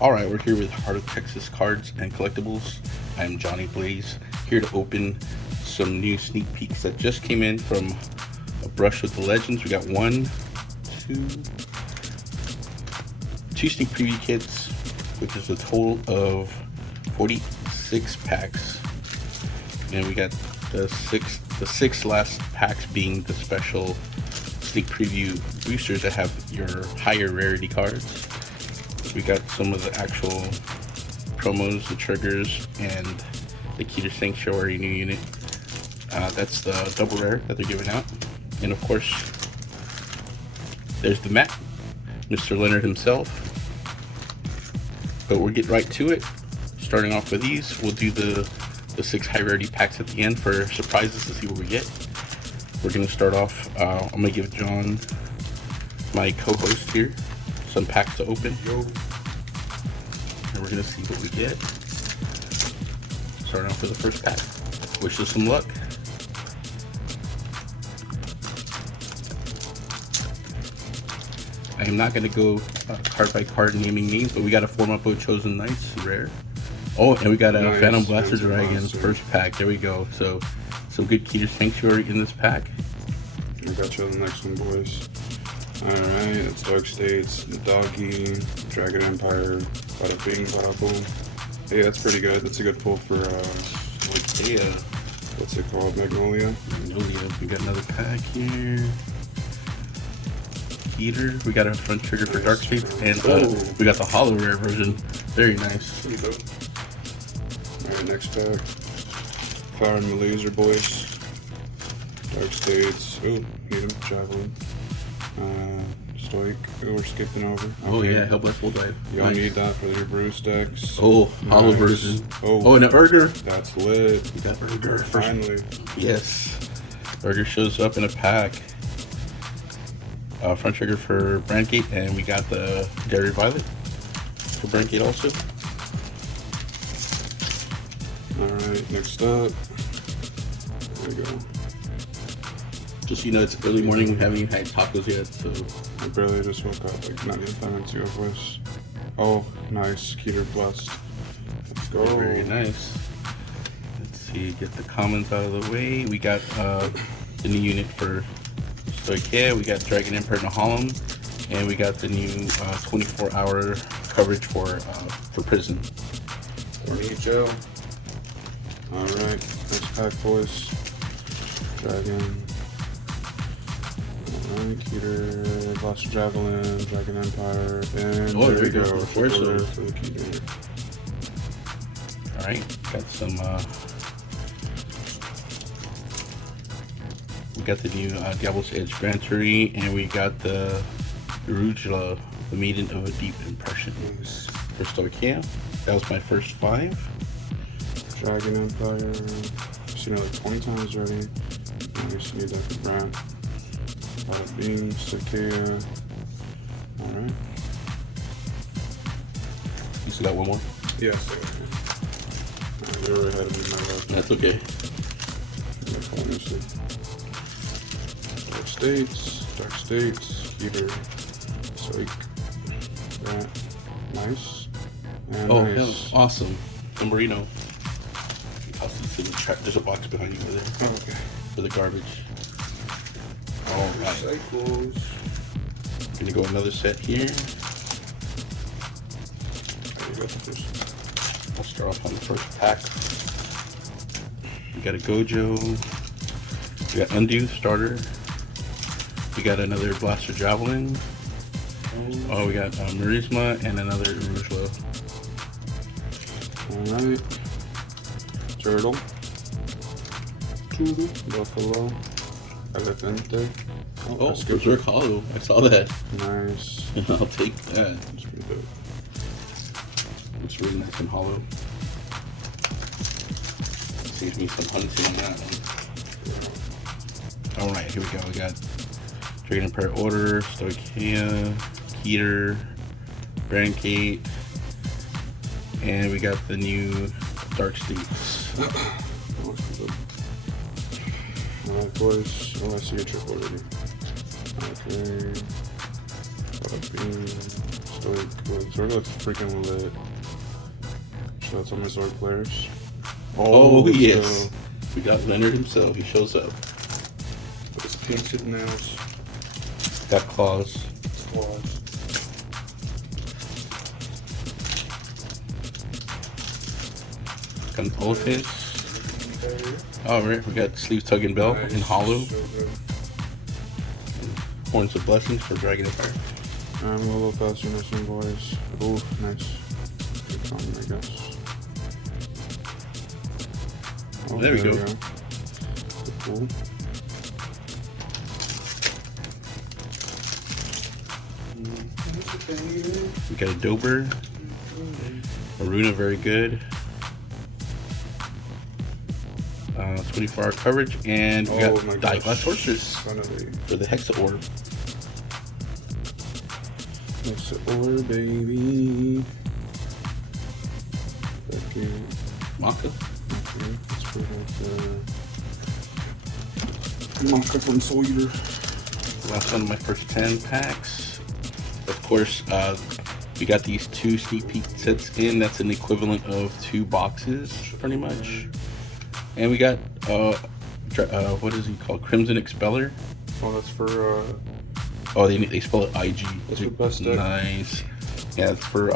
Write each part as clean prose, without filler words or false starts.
Alright, we're here with Heart of Texas Cards and Collectibles. I'm JohnnyBlayz, here to open some new sneak peeks that just came in from a brush with the legends. We got two sneak preview kits, which is a total of 46 packs. And we got the six last packs being the special sneak preview boosters that have your higher rarity cards. We got some of the actual promos, the triggers, and the Keter Sanctuary new unit. That's the double rare that they're giving out. And of course, there's the Matt, Mr. Leonard himself. But we'll get right to it. Starting off with these, we'll do the 6 high rarity packs at the end for surprises to see what we get. We're gonna start off, I'm gonna give John, my co-host here, some packs to open. And we're gonna see what we get. Starting off with the first pack. Wish us some luck. I am not gonna go card by card naming names, but we got a Form Up of Chosen Knights, rare. Oh, and we got a nice. Phantom Blaster Dragon, first pack. There we go. So, some good Keter Sanctuary in this pack. I got you on the next one, boys. Alright, it's Dark States, Doggy, Dragon Empire, Bada Bing, Bada Boom. Hey, that's pretty good. That's a good pull for, what's it called? Magnolia? Magnolia. We got another pack here. Heater. We got a front trigger for Dark States, and we got the hollow rare version. Very nice. Alright, next pack. Fire and Laser, boys. Dark States. Oh, need him. Javelin. Stoic. Oh, we're skipping over. Okay. Oh yeah, Hellblast Full Dive. You don't need that for your Bruce decks. Oh, hollow version. Oh, and an Urger. That's lit. We got Urger. Finally. Yes. Urger shows up in a pack. Front trigger for Brandgate, and we got the Dairy Violet for Brandgate also. Alright, next up. There we go. Just so you know, it's early morning. We haven't even had tacos yet, so. I barely just woke up, like not even 5 minutes ago, boys. Oh, nice. Keter Blessed. Let's go. Very nice. Let's see, get the comments out of the way. We got the new unit for Stoichea. We got Dragon Emperor Nahalem, and we got the new 24-hour coverage for Prison. Morning, Joe. Alright, next pack, boys. Dragon. Alright, Keter, Blaster Javelin, Dragon Empire, and there we go. For the Keter. Alright, got some. We got the new Diablo's Edge Grantory, and we got the Arugula, the Maiden of a Deep Impression. Nice. For Stoichea. That was my first 5. Dragon Empire. I've seen it like 20 times already. I just need that for Brand. Bada Bing, Stoichea. Alright. You still got one more? Yes. Alright, they're ahead of me in my left. That's okay. Dark States, Keter, Stoic, that, nice, and oh, nice. Hell, awesome. San Marino. I'll see the track. There's a box behind you over there. Oh, okay. For the garbage. All right. Cycles. Gonna go another set here. I'll start off on the first pack. We got a Gojo. We got Undo starter. We got another Blaster Javelin. Oh, we got Merisma and another Arugula. Alright. Turtle. Buffalo. Elefante. Oh, Berserk Hollow. I saw that. Nice. I'll take that. That's pretty dope. Looks really nice and hollow. Saves me some hunting on that one. Alright, here we go. We got Dragon Empire Order, Stoichea, Keter, Brandgate, And we got the new Dark States. Alright, boys. Oh, I see your triple already. Okay. Stoic. Sword looks freaking lit. Shout out to my Sword players. Oh yes. We got Leonard himself. He shows up. With his painted nails. Got claws. Got an elephant. Alright, we got sleeve tugging bell in hollow. So good. Horns of blessings for Dragon Empire. I'm a little faster than this one, boys. Ooh, nice. Good comment, I guess. Oh, There we go. Cool. We got a Dober. Aruna, very good. 24-hour coverage, and we got Die Glass Sorceress for the Hexa Orb. Hexa Orb, baby. Okay. Maka. Okay, let's put Maka from Soul Eater. Last one of my first 10 packs. Of course, we got these 2 sneak peek sets in. That's an equivalent of 2 boxes, pretty much. And we got, what is he called? Crimson Expeller. Oh, that's for, Oh, they spell it IG. That's the best deck. Nice. Yeah, it's for,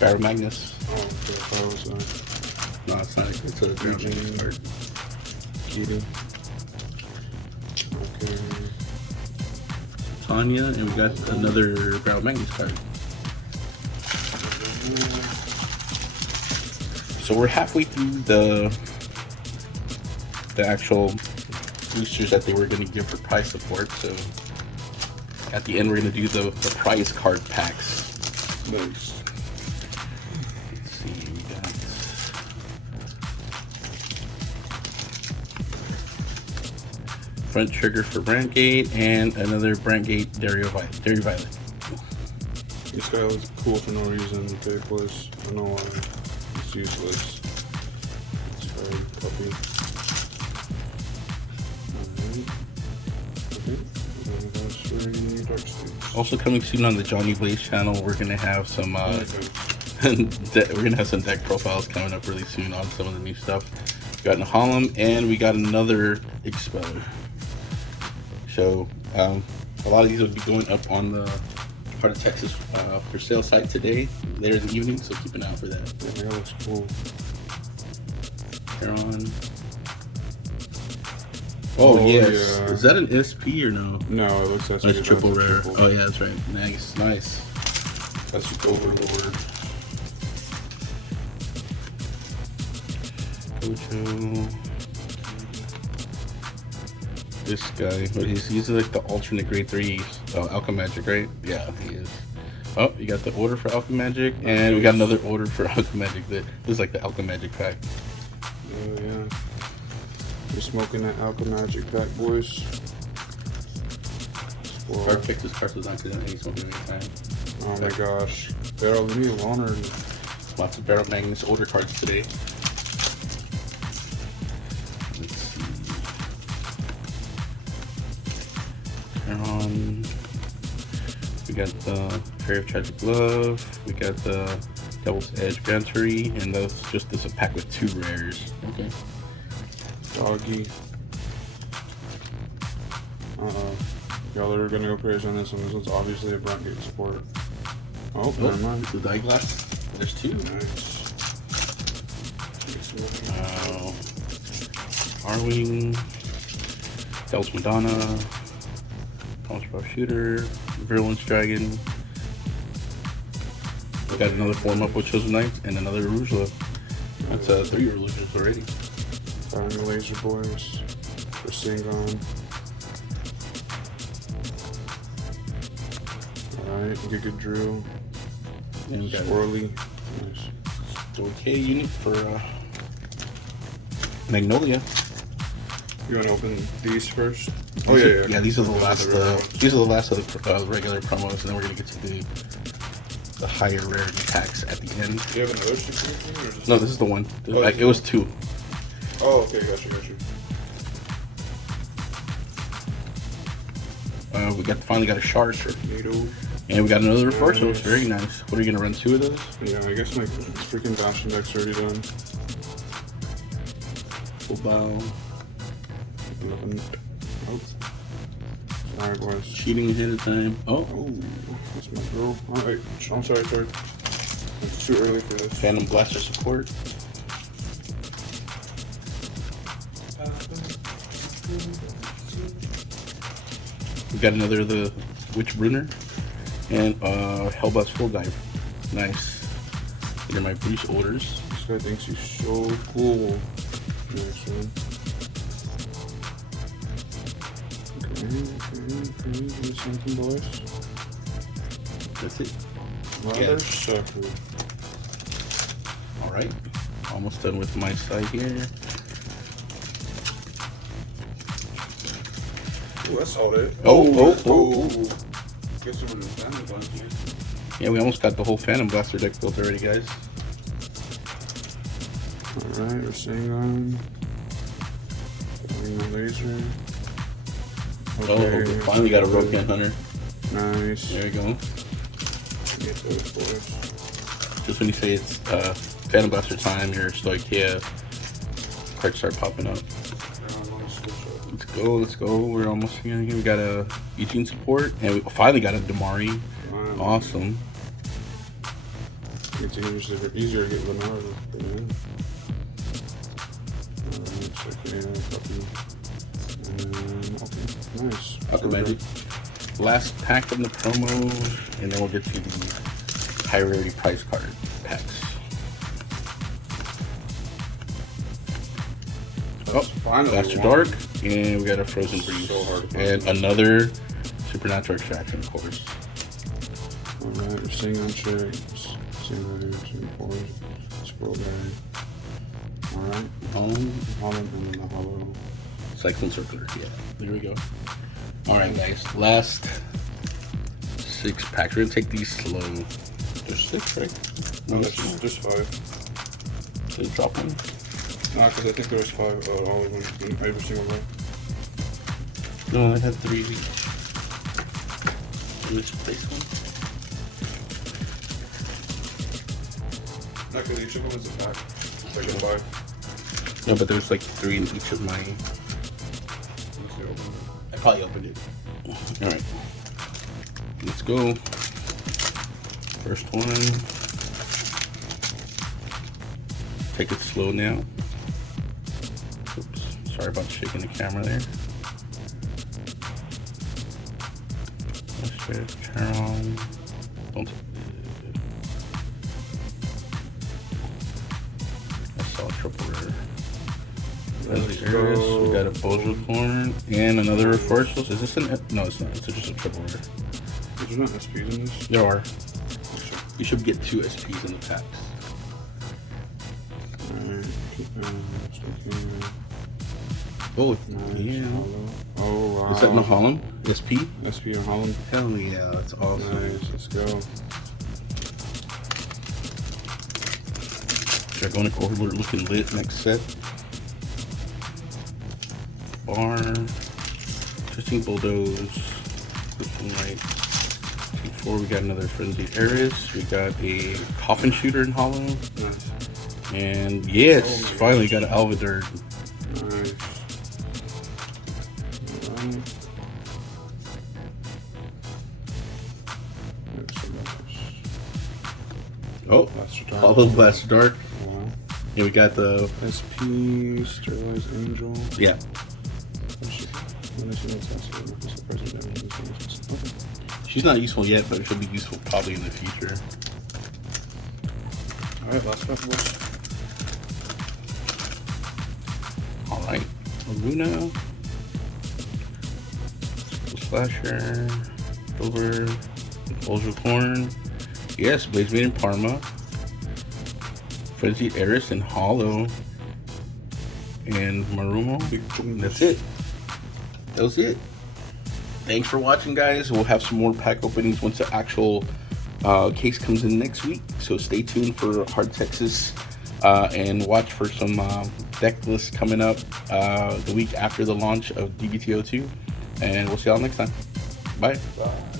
Barrow Magnus. Oh, okay, I thought it was, No, it's not. It's a Eugene card. Keating. Okay. Tanya, and we got another Barrow Magnus card. So we're halfway through the actual boosters that they were going to give for prize support. So at the end, we're going to do the prize card packs. Nice. Let's see, we got front trigger for Brandgate and another Brandgate Dairy Violet. This guy looks cool for no reason. Okay, boys. I don't know why. It's useless. It's very puppy. Also coming soon on the JohnnyBlayz channel, we're gonna have some we're gonna have some deck profiles coming up really soon on some of the new stuff. We got Nahalem and we got another Expeller. So a lot of these will be going up on the Heart of Texas for sale site today, later in the evening. So keep an eye out for that. Yeah, that looks cool. Heron. Oh yes, yeah. Is that an SP or no? No, it looks like That's triple rare. Triple. Oh yeah, that's right. Nice. That's Overlord. Ocho. This guy, he's like the alternate grade 3 Alchemagic, right? Yeah, he is. Oh, you got the order for Alchemagic, and we got another order for Alchemagic. This is like the Alchemagic pack. Oh yeah. We're smoking that Alchemagic pack, boys. Card picked his cards was accidentally smoking anytime. Oh my gosh. Barrel, leave me alone or... Lots of Barrow Magnus older cards today. Let's see. We got the Fairy of Tragic Love. We got the Devil's Edge Bantery, and that's just this a pack with 2 rares. Okay. Doggy. Y'all are gonna go crazy on this one. This one's obviously a Brandgate support. Oh, never mind. It's a Die Glass. There's 2. Nice. Arwing. Devil's Madonna. Thomas Pro Shooter. Virulence Dragon. We got another form up with Chosen Knights and another Arugula. That's 3 Arugulas already. Firing the Laser Boys for Singon. Alright, Giga Drill. And we got Swirly. Nice. okay unit for Magnolia. You want to open these first? Yeah, these are the last. These are the last of the regular promos, and then we're gonna get to the the higher rarity packs at the end. Do you have another secret or just... No, this is the one. Oh, Like, it was 2. Oh, okay, got you. We finally got a shark, Tornado. and we got another reverse. Nice. Very nice. What are you gonna run 2 of those? Yeah, I guess my freaking bashing deck's already done. Football. Oh. Alright, boys. Cheating ahead of time. Oh, Oh, that's my girl. Alright, I'm sorry. It's too early for this. Phantom Blaster support. We got another of the Witch Brunner and Hellblast Full Dive. Nice. These are my Bruce orders. This guy thinks he's so cool. Nice one. Okay. Give me something, boys. That's it. Mother sucker. Alright. Almost done with my side here. Ooh, that's all it. Oh. Guess we're in the family bunch. Yeah, we almost got the whole Phantom Blaster deck built already, guys. Alright, we're seeing on. Getting the laser. Okay, we finally got a Rokan Hunter. Nice. There we go. Get those boys. Just when you say it's Phantom Blaster time, your Stoic cards start popping up. Let's go. We're almost here. We got a Eugene support, and we finally got a Damari. Wow. Awesome. It's easier to get Leonardo. Okay, nice. Okay, magic. Last pack from the promo, and then we'll get to the high rarity prize card packs. Oh, Blaster Dark, and we got a Frozen Breeze, So hard to find. and another Supernatural Extraction, of course. Alright, we're seeing on checks. Seeing on here, 2, 4, scroll bag. Alright, hollow, and then the hollow. Cyclone Circular, yeah. There we go. Alright, guys, last 6 packs. We're gonna take these slow. There's 6, right? No, there's 5. Did it drop one? Nah, because I think there's 5, all of them, in every single one. No, I had 3 of each. Let's place one. Not because each of them is a pack. It's like a 5. No, but there's like 3 in each of my. I probably opened it. Alright. Let's go. First one. Take it slow now. Oops. Sorry about shaking the camera there. Let's turn on. Don't. I saw a triple rare. There's the Eris, we got a Bojocorn, and another reversals. Is this an... No, it's not. It's just a triple rare. Is there not SPs in this? There are. You should get 2 SPs in the packs. Alright, Oh, nice. yeah. Hollow. Oh, wow. Is that in the Holland? SP? SP in Holland. Hell yeah, that's awesome. Nice, let's go. Dragonic Overlord looking lit next set. Bar. Twisting Bulldoze. Looking right. T4, we got another Frenzied Eris. We got a Coffin Shooter in Hollow. Nice. And yes, Oh my finally gosh. got an Alviderd. Nice. Alright. Oh, Blaster Dark. Hollow Blaster Dark. Wow. Yeah, we got the... SP, Sterilized Angel. Yeah. She's not useful yet, but she'll be useful probably in the future. Alright, last pack, boys. Alright. Luna. Slasher. Over. Bojocorn. Yes, Blaze Maiden Parma. Frenzied Eris and Hollow. And Marumo. That's it. That was it. Thanks for watching, guys. We'll have some more pack openings once the actual Case comes in next week, so stay tuned for Hard Texas, and watch for some deck lists coming up the week after the launch of DBT02. And we'll see y'all next time. Bye. Bye.